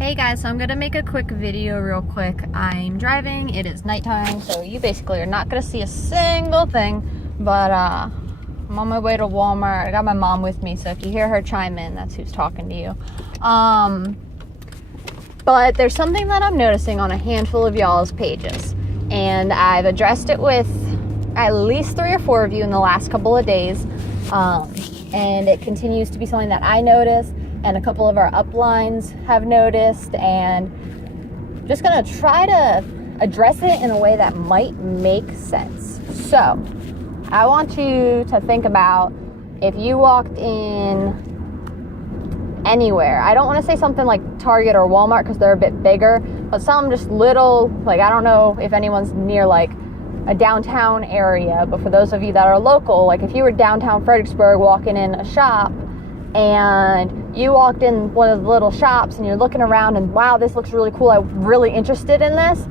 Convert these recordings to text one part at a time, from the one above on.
Hey guys, so I'm gonna make a quick video real quick. I'm driving, it is nighttime, so you basically are not gonna see a single thing, but I'm on my way to Walmart. I got my mom with me, so if you hear her chime in, that's who's talking to you. But there's something that I'm noticing on a handful of y'all's pages, and I've addressed it with at least 3 or 4 of you in the last couple of days, and it continues to be something that I notice and a couple of our uplines have noticed, and I'm just gonna try to address it in a way that might make sense. So I want you to think about if you walked in anywhere. I don't want to say something like Target or Walmart because they're a bit bigger, but some just little, like, I don't know if anyone's near like a downtown area, but for those of you that are local, like if you were downtown Fredericksburg walking in a shop and you walked in one of the little shops and you're looking around and wow, this looks really cool, I'm really interested in this,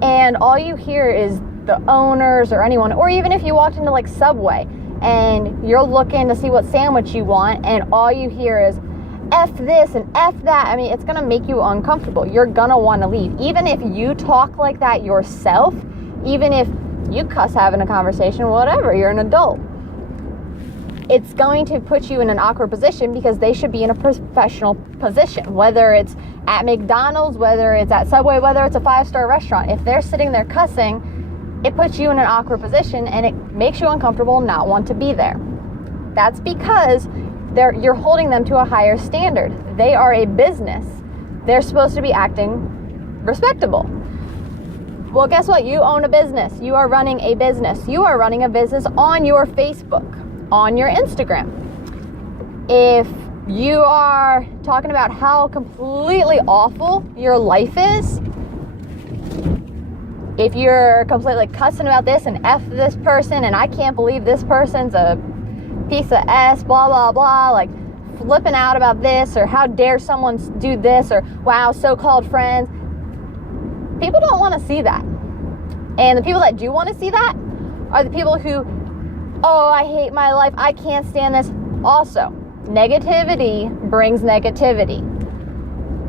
and all you hear is the owners or anyone, or even if you walked into like Subway and you're looking to see what sandwich you want and all you hear is F this and F that, I mean, it's gonna make you uncomfortable. You're gonna want to leave. Even if you talk like that yourself, even if you cuss having a conversation, whatever, you're an adult, it's going to put you in an awkward position because they should be in a professional position, whether it's at McDonald's, whether it's at Subway, whether it's a 5-star restaurant. If they're sitting there cussing, it puts you in an awkward position and it makes you uncomfortable and not want to be there. That's because you're holding them to a higher standard. They are a business. They're supposed to be acting respectable. Well, guess what? You own a business. You are running a business. You are running a business on your Facebook, on your Instagram. If you are talking about how completely awful your life is, if you're completely cussing about this and F this person and I can't believe this person's a piece of S, blah, blah, blah, like flipping out about this, or how dare someone do this, or wow, so-called friends, people don't want to see that. And the people that do want to see that are the people who, oh, I hate my life, I can't stand this. Also, negativity brings negativity.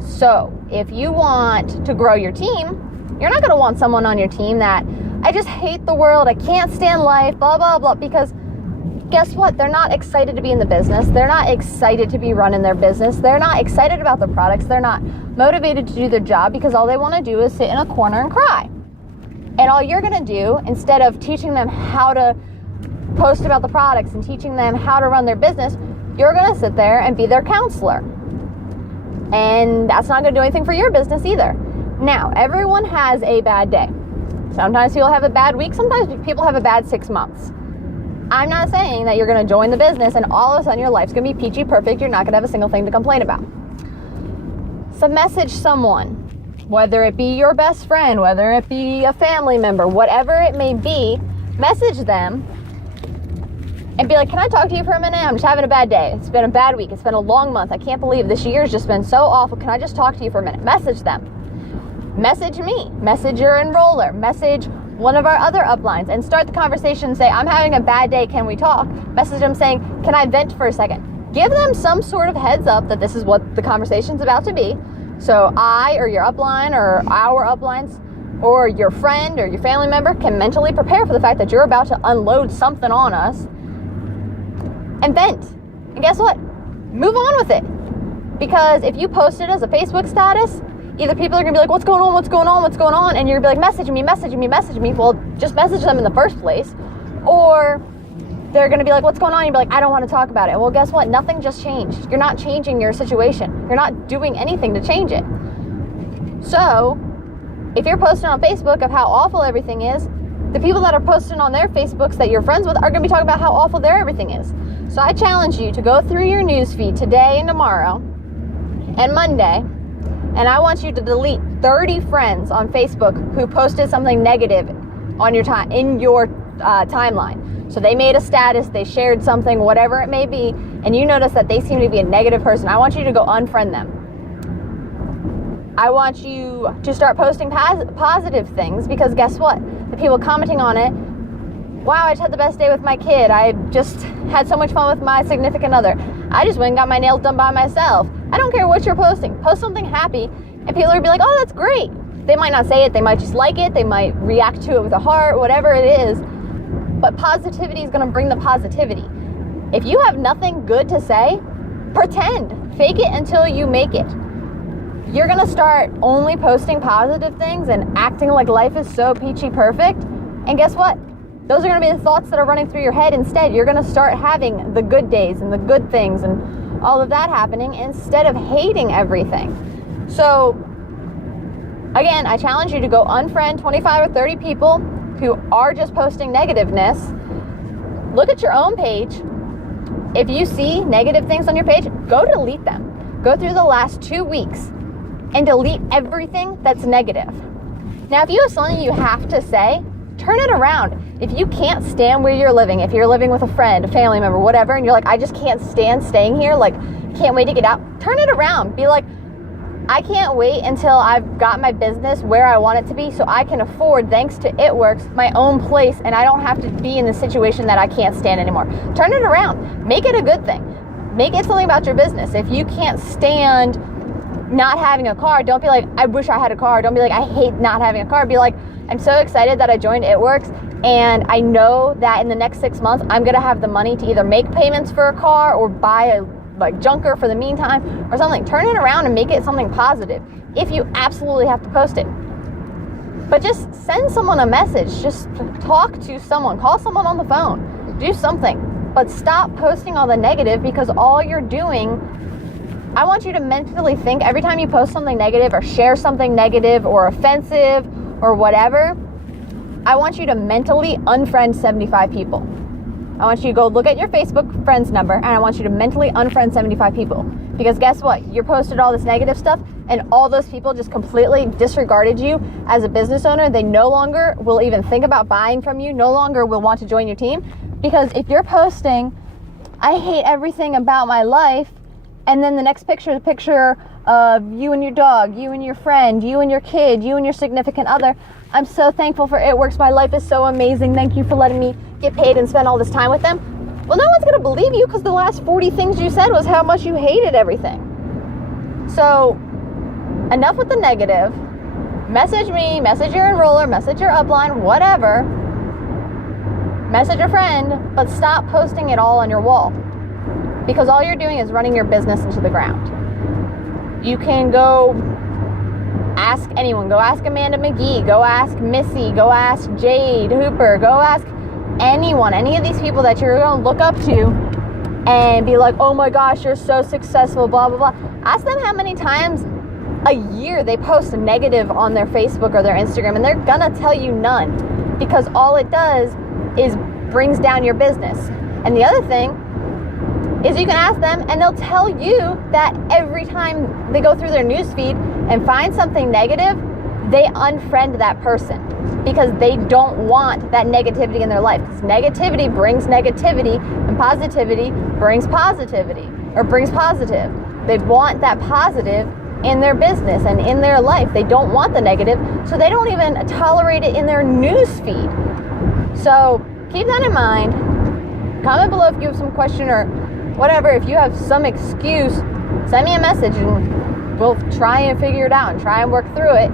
So if you want to grow your team, you're not going to want someone on your team that, I just hate the world, I can't stand life, blah, blah, blah, because guess what? They're not excited to be in the business. They're not excited to be running their business. They're not excited about the products. They're not motivated to do their job because all they want to do is sit in a corner and cry. And all you're going to do, instead of teaching them how to post about the products and teaching them how to run their business, you're going to sit there and be their counselor. And that's not going to do anything for your business either. Now, everyone has a bad day. Sometimes people have a bad week. Sometimes people have a bad 6 months. I'm not saying that you're going to join the business and all of a sudden your life's going to be peachy perfect. You're not going to have a single thing to complain about. So message someone, whether it be your best friend, whether it be a family member, whatever it may be, message them and be like, can I talk to you for a minute? I'm just having a bad day. It's been a bad week. It's been a long month. I can't believe this year's just been so awful. Can I just talk to you for a minute? Message them. Message me. Message your enroller. Message one of our other uplines and start the conversation. Say, I'm having a bad day, can we talk? Message them saying, can I vent for a second? Give them some sort of heads up that this is what the conversation's about to be. So I or your upline or our uplines or your friend or your family member can mentally prepare for the fact that you're about to unload something on us and vent. And guess what? Move on with it. Because if you post it as a Facebook status, either people are going to be like, what's going on, what's going on, what's going on? And you're going to be like, message me, message me, message me. Well, just message them in the first place. Or they're going to be like, what's going on? You'll be like, I don't want to talk about it. Well, guess what? Nothing just changed. You're not changing your situation. You're not doing anything to change it. So if you're posting on Facebook of how awful everything is, the people that are posting on their Facebooks that you're friends with are going to be talking about how awful their everything is. So I challenge you to go through your newsfeed today and tomorrow and Monday, and I want you to delete 30 friends on Facebook who posted something negative on your time in your timeline. So they made a status, they shared something, whatever it may be, and you notice that they seem to be a negative person. I want you to go unfriend them. I want you to start posting positive things, because guess what? The people commenting on it, wow, I just had the best day with my kid. I just had so much fun with my significant other. I just went and got my nails done by myself. I don't care what you're posting. Post something happy and people will be like, oh, that's great. They might not say it. They might just like it. They might react to it with a heart, whatever it is. But positivity is going to bring the positivity. If you have nothing good to say, pretend. Fake it until you make it. You're going to start only posting positive things and acting like life is so peachy perfect. And guess what? Those are going to be the thoughts that are running through your head instead. You're going to start having the good days and the good things and all of that happening instead of hating everything. So, again, I challenge you to go unfriend 25 or 30 people who are just posting negativeness. Look at your own page. If you see negative things on your page, go delete them. Go through the last 2 weeks and delete everything that's negative. Now, if you have something you have to say, turn it around. If you can't stand where you're living, if you're living with a friend, a family member, whatever, and you're like, I just can't stand staying here, like, can't wait to get out, turn it around. Be like, I can't wait until I've got my business where I want it to be so I can afford, thanks to It Works, my own place, and I don't have to be in the situation that I can't stand anymore. Turn it around. Make it a good thing. Make it something about your business. If you can't stand not having a car, don't be like, I wish I had a car. Don't be like, I hate not having a car. Be like, I'm so excited that I joined It Works, and I know that in the next 6 months, I'm going to have the money to either make payments for a car or buy a junker for the meantime or something. Turn it around and make it something positive if you absolutely have to post it. But just send someone a message. Just talk to someone. Call someone on the phone. Do something. But stop posting all the negative, because all you're doing, I want you to mentally think every time you post something negative or share something negative or offensive or whatever, I want you to mentally unfriend 75 people. I want you to go look at your Facebook friends number, and I want you to mentally unfriend 75 people. Because guess what? You posted all this negative stuff, and all those people just completely disregarded you as a business owner. They no longer will even think about buying from you, no longer will want to join your team. Because if you're posting, I hate everything about my life, and then the next picture is a picture of you and your dog, you and your friend, you and your kid, you and your significant other. I'm so thankful for It Works. My life is so amazing. Thank you for letting me get paid and spend all this time with them. Well, no one's going to believe you, because the last 40 things you said was how much you hated everything. So, enough with the negative. Message me, message your enroller, message your upline, whatever. Message a friend, but stop posting it all on your wall. Because all you're doing is running your business into the ground. You can go ask anyone. Go ask Amanda McGee. Go ask Missy. Go ask Jade Hooper. Go ask anyone, any of these people that you're going to look up to and be like, oh my gosh, you're so successful, blah, blah, blah. Ask them how many times a year they post a negative on their Facebook or their Instagram, and they're going to tell you none, because all it does is brings down your business. And the other thing is you can ask them, and they'll tell you that every time they go through their newsfeed and find something negative, they unfriend that person, because they don't want that negativity in their life. Because negativity brings negativity, and positivity brings positivity, or brings positive. They want that positive in their business and in their life. They don't want the negative, so they don't even tolerate it in their newsfeed. So keep that in mind. Comment below if you have some question or whatever. If you have some excuse, send me a message and we'll try and figure it out and try and work through it.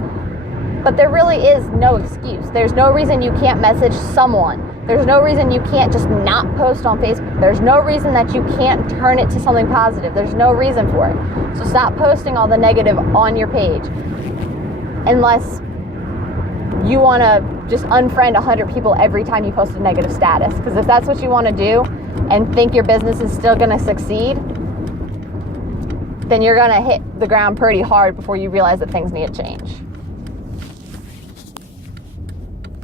But there really is no excuse. There's no reason you can't message someone. There's no reason you can't just not post on Facebook. There's no reason that you can't turn it to something positive. There's no reason for it. So stop posting all the negative on your page. Unless you want to just unfriend 100 people every time you post a negative status. Because if that's what you want to do and think your business is still going to succeed, then you're going to hit the ground pretty hard before you realize that things need to change.